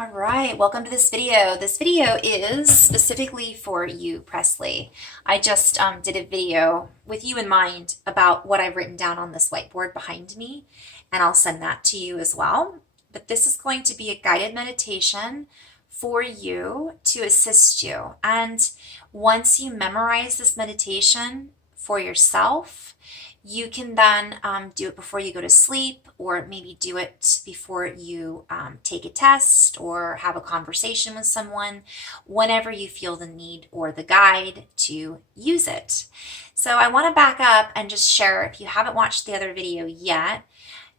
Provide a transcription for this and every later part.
All right, welcome to this video. This video is specifically for you, Presley. I just did a video with you in mind about what I've written down on this whiteboard behind me, and I'll send that to you as well. But this is going to be a guided meditation for you to assist you. And once you memorize this meditation for yourself, you can then do it before you go to sleep, or maybe do it before you take a test or have a conversation with someone, whenever you feel the need or the guide to use it. So I want to back up and just share, if you haven't watched the other video yet,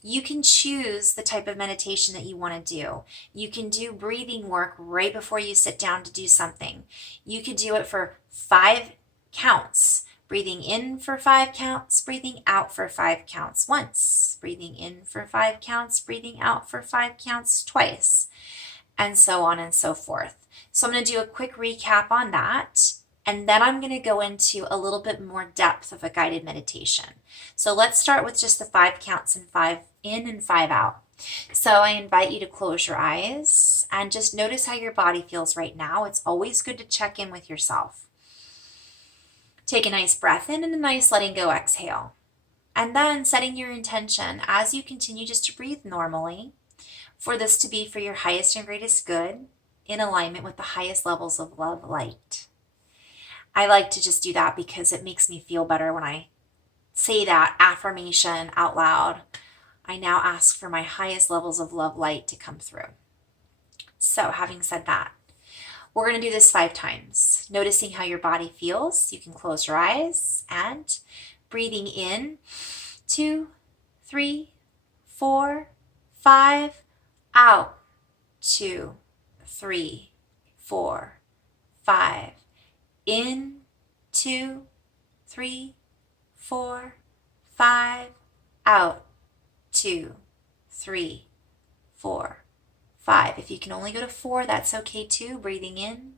you can choose the type of meditation that you want to do. You can do breathing work right before you sit down to do something. You could do it for 5 counts. Breathing in for 5 counts, breathing out for 5 counts once, breathing in for 5 counts, breathing out for 5 counts twice, and so on and so forth. So I'm going to do a quick recap on that, and then I'm going to go into a little bit more depth of a guided meditation. So let's start with just the 5 counts and 5 in and 5 out. So I invite you to close your eyes and just notice how your body feels right now. It's always good to check in with yourself. Take a nice breath in and a nice letting go exhale. And then setting your intention as you continue just to breathe normally for this to be for your highest and greatest good, in alignment with the highest levels of love light. I like to just do that because it makes me feel better when I say that affirmation out loud. I now ask for my highest levels of love light to come through. So having said that, we're going to do this 5 times, noticing how your body feels. You can close your eyes and breathing in 2, 3, 4, 5, out 2, 3, 4, 5, in 2, 3, 4, 5, out 2, 3, 4, 5. If you can only go to 4, that's okay too. Breathing in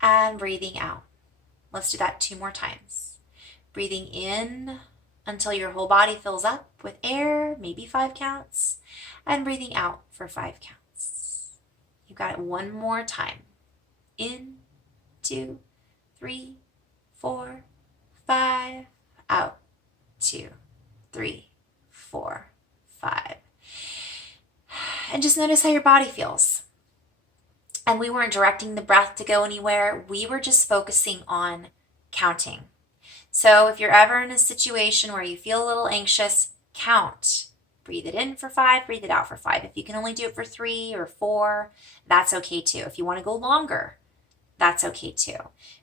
and breathing out. Let's do that 2 more times. Breathing in until your whole body fills up with air, maybe 5 counts, and breathing out for 5 counts. You got it 1 more time. In, 2, 3, 4, 5, out, 2, 3, 4, 5. And just notice how your body feels. And we weren't directing the breath to go anywhere. We were just focusing on counting. So if you're ever in a situation where you feel a little anxious, count. Breathe it in for 5, breathe it out for 5. If you can only do it for 3 or 4, that's okay too. If you want to go longer, that's okay too.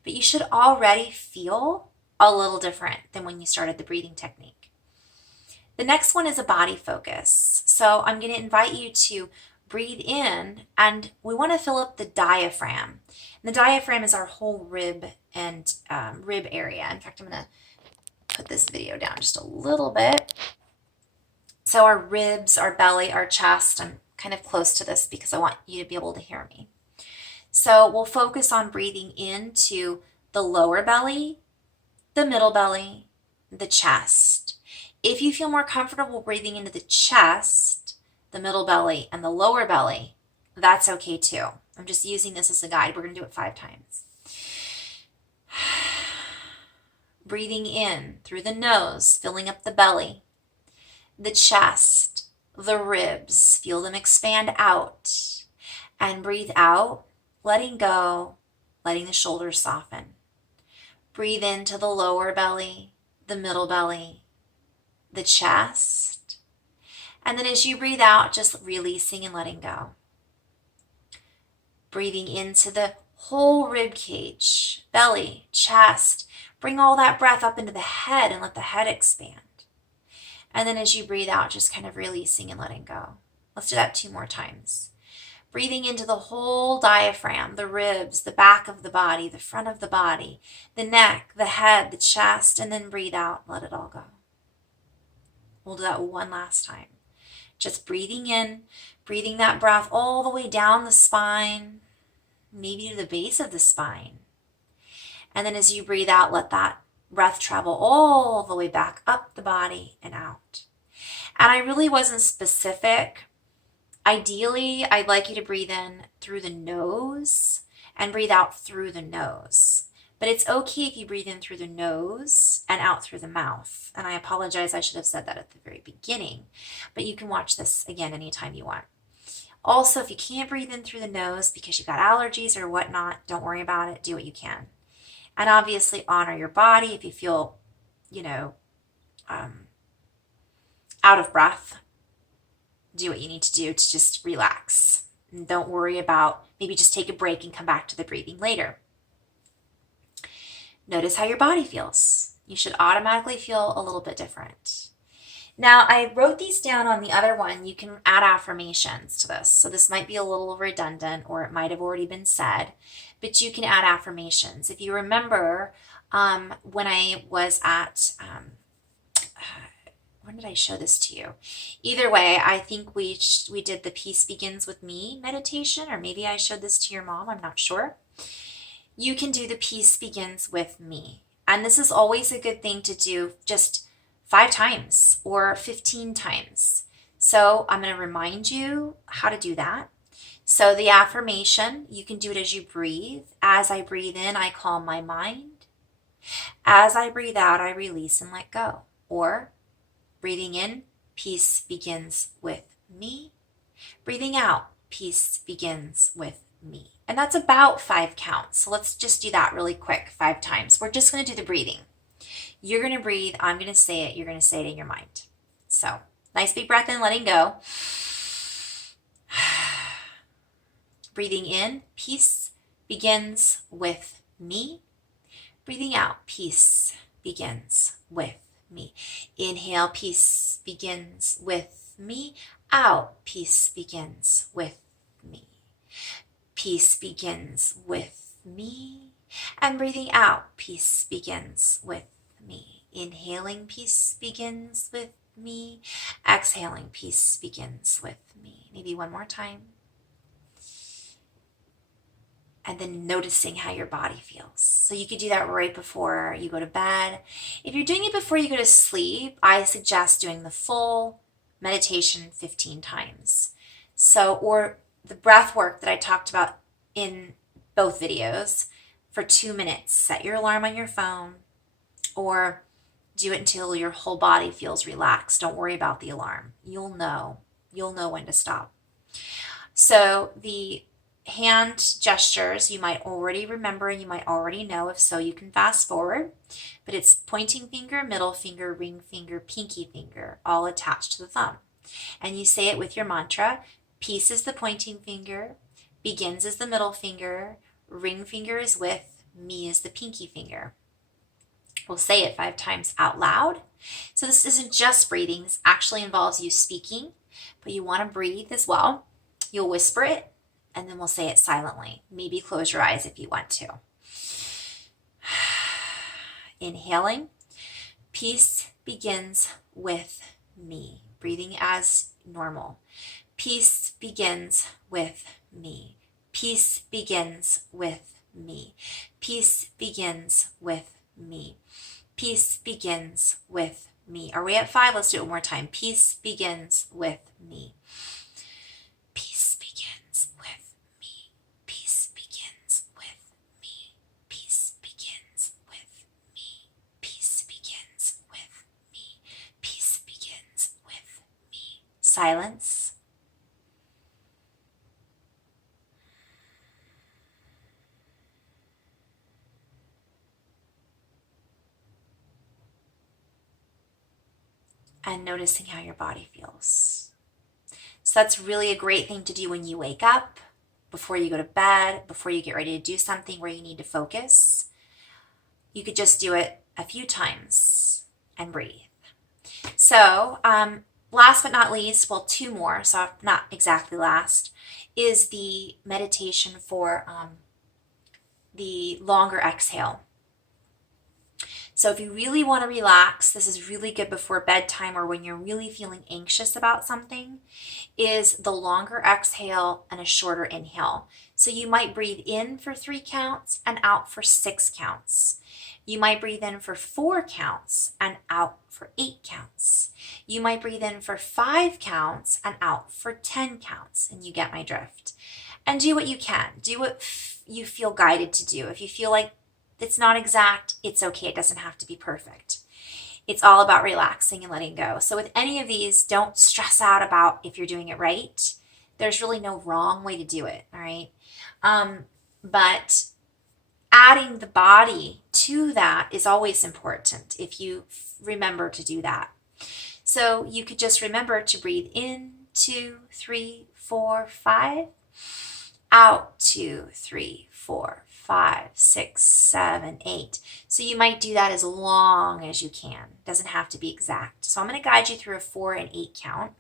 But you should already feel a little different than when you started the breathing technique. The next one is a body focus. So I'm going to invite you to breathe in, and we want to fill up the diaphragm. And the diaphragm is our whole rib and rib area. In fact, I'm going to put this video down just a little bit. So our ribs, our belly, our chest, I'm kind of close to this because I want you to be able to hear me. So we'll focus on breathing into the lower belly, the middle belly, the chest. If you feel more comfortable breathing into the chest, the middle belly, and the lower belly, that's okay too. I'm just using this as a guide. We're going to do it 5 times. Breathing in through the nose, filling up the belly, the chest, the ribs. Feel them expand out. And breathe out, letting go, letting the shoulders soften. Breathe into the lower belly, the middle belly, the chest, and then as you breathe out, just releasing and letting go. Breathing into the whole rib cage, belly, chest. Bring all that breath up into the head and let the head expand. And then as you breathe out, just kind of releasing and letting go. Let's do that 2 more times. Breathing into the whole diaphragm, the ribs, the back of the body, the front of the body, the neck, the head, the chest, and then breathe out, let it all go. We'll do that 1 last time. Just breathing in, breathing that breath all the way down the spine, maybe to the base of the spine. And then as you breathe out, let that breath travel all the way back up the body and out. And I really wasn't specific Ideally, I'd like you to breathe in through the nose and breathe out through the nose. But it's okay if you breathe in through the nose and out through the mouth. And I apologize, I should have said that at the very beginning. But you can watch this again anytime you want. Also, if you can't breathe in through the nose because you've got allergies or whatnot, don't worry about it. Do what you can. And obviously honor your body. If you feel, out of breath, do what you need to do to just relax. And don't worry about, maybe just take a break and come back to the breathing later. Notice how your body feels. You should automatically feel a little bit different. Now, I wrote these down on the other one. You can add affirmations to this. So this might be a little redundant, or it might have already been said, but you can add affirmations. If you remember, when I was at, when did I show this to you? Either way, I think we did the Peace Begins With Me meditation, or maybe I showed this to your mom. I'm not sure. You can do the Peace Begins With Me. And this is always a good thing to do just 5 times or 15 times. So I'm going to remind you how to do that. So the affirmation, you can do it as you breathe. As I breathe in, I calm my mind. As I breathe out, I release and let go. Or breathing in, peace begins with me. Breathing out, peace begins with me. And that's about 5 counts. So let's just do that really quick 5 times. We're just going to do the breathing. You're going to breathe. I'm going to say it. You're going to say it in your mind. So nice big breath in, letting go. Breathing in, peace begins with me. Breathing out, peace begins with me. Inhale, peace begins with me. Out, peace begins with me. Peace begins with me. And breathing out, peace begins with me. Inhaling, peace begins with me. Exhaling, peace begins with me. Maybe one more time. And then noticing how your body feels. So you could do that right before you go to bed. If you're doing it before you go to sleep, I suggest doing the full meditation 15 times. So, or the breath work that I talked about in both videos for 2 minutes. Set your alarm on your phone, or do it until your whole body feels relaxed. Don't worry about the alarm. You'll know when to stop. So the hand gestures you might already remember and you might already know. If so, you can fast forward. But it's pointing finger, middle finger, ring finger, pinky finger, all attached to the thumb. And you say it with your mantra. Peace is the pointing finger, begins is the middle finger, ring finger is with, me is the pinky finger. We'll say it 5 times out loud. So this isn't just breathing. This actually involves you speaking, but you want to breathe as well. You'll whisper it, and then we'll say it silently. Maybe close your eyes if you want to. Inhaling. Peace begins with me. Breathing as normal. Peace begins with me. Peace begins with me. Peace begins with me. Peace begins with me. Are we at 5? Let's do it one more time. Peace begins with me. Peace begins with me. Peace begins with me. Peace begins with me. Peace begins with me. Peace begins with me. Silence. And noticing how your body feels. So that's really a great thing to do when you wake up, before you go to bed, before you get ready to do something where you need to focus. You could just do it a few times and breathe. So last but not least, well, 2 more, so not exactly last, is the meditation for the longer exhale. So if you really want to relax, this is really good before bedtime or when you're really feeling anxious about something, is the longer exhale and a shorter inhale. So you might breathe in for 3 counts and out for 6 counts. You might breathe in for 4 counts and out for 8 counts. You might breathe in for 5 counts and out for 10 counts, and you get my drift. And do what you can. Do what you feel guided to do. If you feel like it's not exact, it's okay. It doesn't have to be perfect. It's all about relaxing and letting go. So with any of these, don't stress out about if you're doing it right. There's really no wrong way to do it, all right? But adding the body to that is always important if you remember to do that. So you could just remember to breathe in, 2, 3, 4, 5, out 2, 3, 4, 5, 6, 7, 8. So you might do that as long as you can. It doesn't have to be exact. So I'm going to guide you through a 4 and 8 count.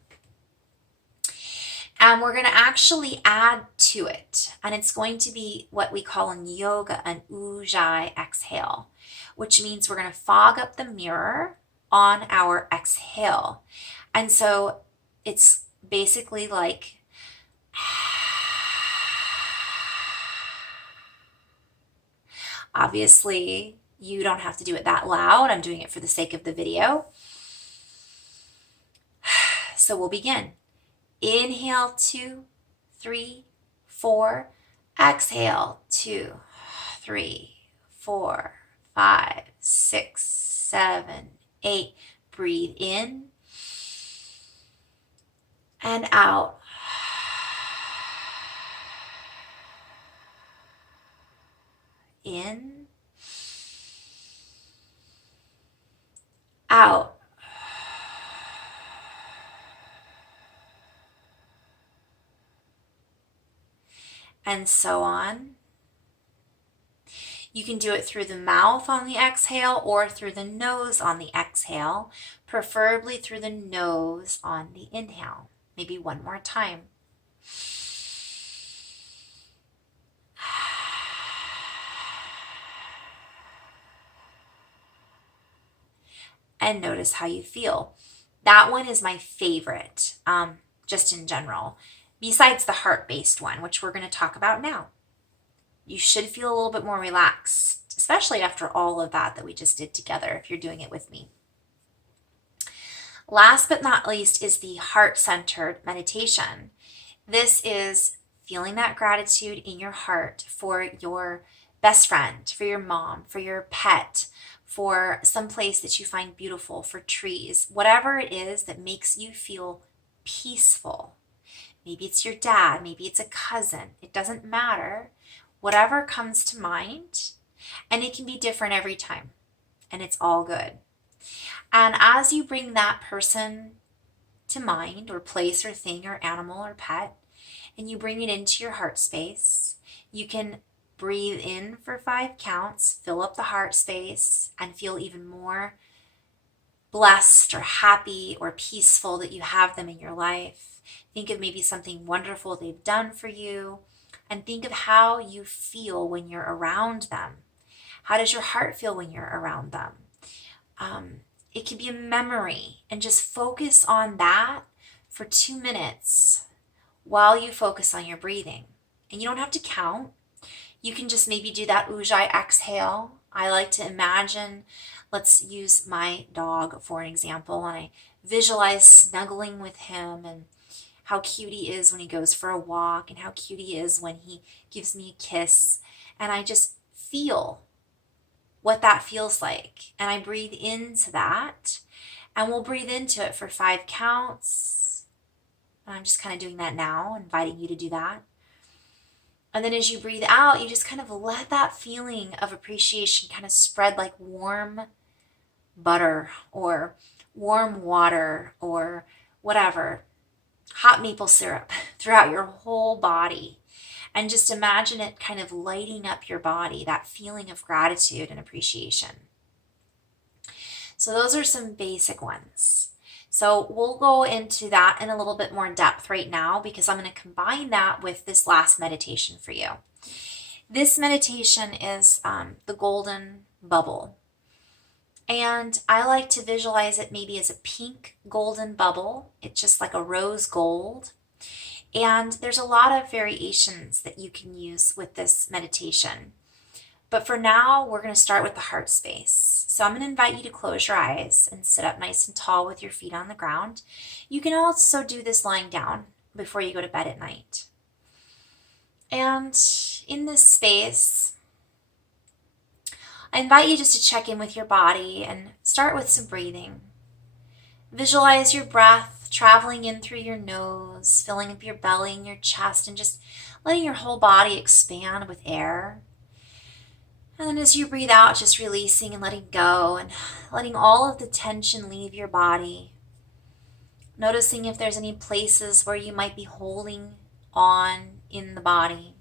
And we're going to actually add to it. And it's going to be what we call in yoga an ujjayi exhale, which means we're going to fog up the mirror on our exhale. And so it's basically like obviously, you don't have to do it that loud. I'm doing it for the sake of the video. So we'll begin. Inhale, 2, 3, 4. Exhale, 2, 3, 4, 5, 6, 7, 8. Breathe in and out. In, out. And so on. You can do it through the mouth on the exhale or through the nose on the exhale, preferably through the nose on the inhale. Maybe one more time. And notice how you feel. That one is my favorite, just in general, besides the heart-based one, which we're going to talk about now. You should feel a little bit more relaxed, especially after all of that we just did together, if you're doing it with me. Last but not least is the heart-centered meditation. This is feeling that gratitude in your heart for your best friend, for your mom, for your pet, for some place that you find beautiful, for trees, whatever it is that makes you feel peaceful. Maybe it's your dad, maybe it's a cousin. It doesn't matter. Whatever comes to mind, and it can be different every time, and it's all good. And as you bring that person to mind, or place, or thing, or animal, or pet, and you bring it into your heart space, you can breathe in for 5 counts, fill up the heart space, and feel even more blessed or happy or peaceful that you have them in your life. Think of maybe something wonderful they've done for you, and think of how you feel when you're around them. How does your heart feel when you're around them? It can be a memory, and just focus on that for 2 minutes while you focus on your breathing. And you don't have to count. You can just maybe do that ujjayi exhale. I like to imagine, let's use my dog for an example, and I visualize snuggling with him and how cute he is when he goes for a walk and how cute he is when he gives me a kiss. And I just feel what that feels like. And I breathe into that, and we'll breathe into it for 5 counts. And I'm just kind of doing that now, inviting you to do that. And then as you breathe out, you just kind of let that feeling of appreciation kind of spread like warm butter or warm water or whatever, hot maple syrup throughout your whole body. And just imagine it kind of lighting up your body, that feeling of gratitude and appreciation. So those are some basic ones. So we'll go into that in a little bit more depth right now, because I'm going to combine that with this last meditation for you. This meditation is the golden bubble. And I like to visualize it maybe as a pink golden bubble. It's just like a rose gold. And there's a lot of variations that you can use with this meditation. But for now, we're going to start with the heart space. So I'm going to invite you to close your eyes and sit up nice and tall with your feet on the ground. You can also do this lying down before you go to bed at night. And in this space, I invite you just to check in with your body and start with some breathing. Visualize your breath traveling in through your nose, filling up your belly and your chest, and just letting your whole body expand with air. And then as you breathe out, just releasing and letting go and letting all of the tension leave your body. Noticing if there's any places where you might be holding on in the body.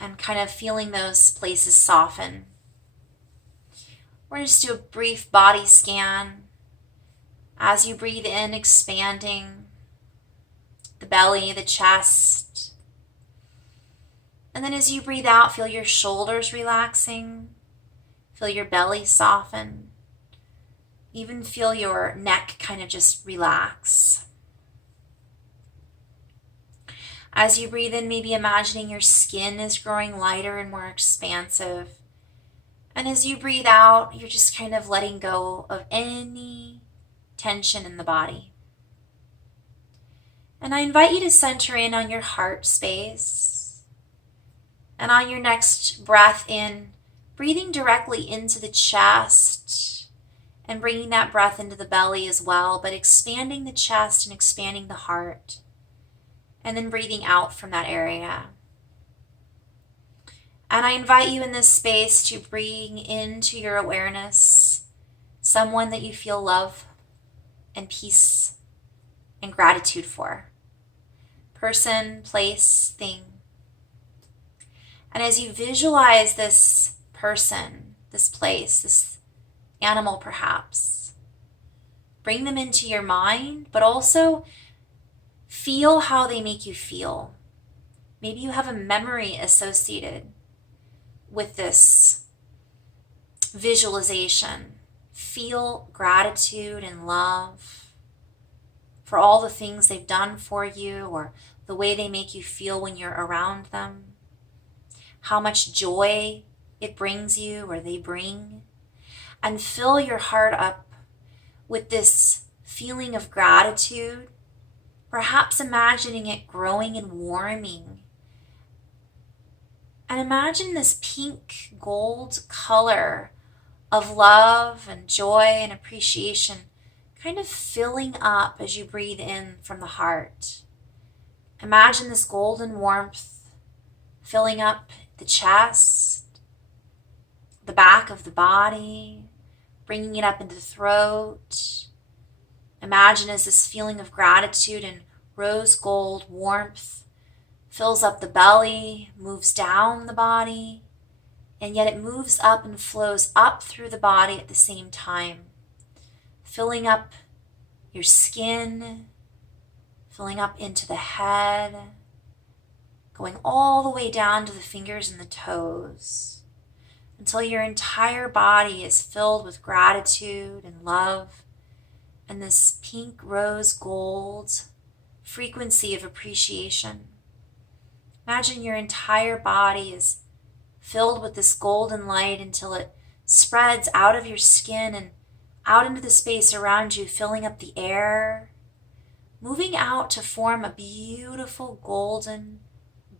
And kind of feeling those places soften. We're going to just do a brief body scan. As you breathe in, expanding the belly, the chest. And then as you breathe out, feel your shoulders relaxing. Feel your belly soften. Even feel your neck kind of just relax. As you breathe in, maybe imagining your skin is growing lighter and more expansive. And as you breathe out, you're just kind of letting go of any tension in the body. And I invite you to center in on your heart space. And on your next breath in, breathing directly into the chest and bringing that breath into the belly as well, but expanding the chest and expanding the heart. And then breathing out from that area. And I invite you in this space to bring into your awareness someone that you feel love and peace and gratitude for. Person, place, thing. And as you visualize this person, this place, this animal perhaps, bring them into your mind, but also feel how they make you feel. Maybe you have a memory associated with this visualization. Feel gratitude and love for all the things they've done for you or the way they make you feel when you're around them. How much joy it brings you or they bring. And fill your heart up with this feeling of gratitude. Perhaps imagining it growing and warming. And imagine this pink gold color of love and joy and appreciation kind of filling up as you breathe in from the heart. Imagine this golden warmth filling up the chest, the back of the body, bringing it up into the throat. Imagine as this feeling of gratitude and rose gold warmth fills up the belly, moves down the body, and yet it moves up and flows up through the body at the same time, filling up your skin, filling up into the head, going all the way down to the fingers and the toes, until your entire body is filled with gratitude and love and this pink rose gold frequency of appreciation. Imagine your entire body is filled with this golden light until it spreads out of your skin and out into the space around you, filling up the air, moving out to form a beautiful golden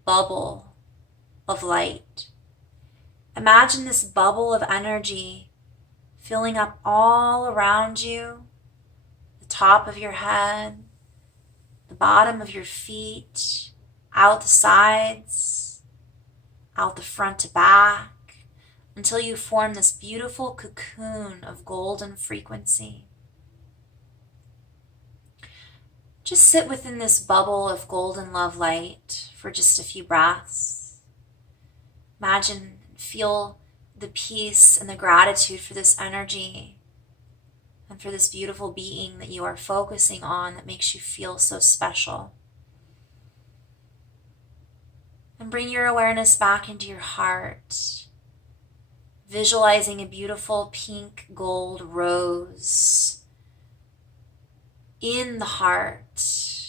bubble of light. Imagine this bubble of energy filling up all around you, the top of your head, the bottom of your feet, out the sides, out the front to back, until you form this beautiful cocoon of golden frequency. Just sit within this bubble of golden love light for just a few breaths. Imagine and feel the peace and the gratitude for this energy and for this beautiful being that you are focusing on that makes you feel so special. And bring your awareness back into your heart. visualizing a beautiful pink gold rose in the heart,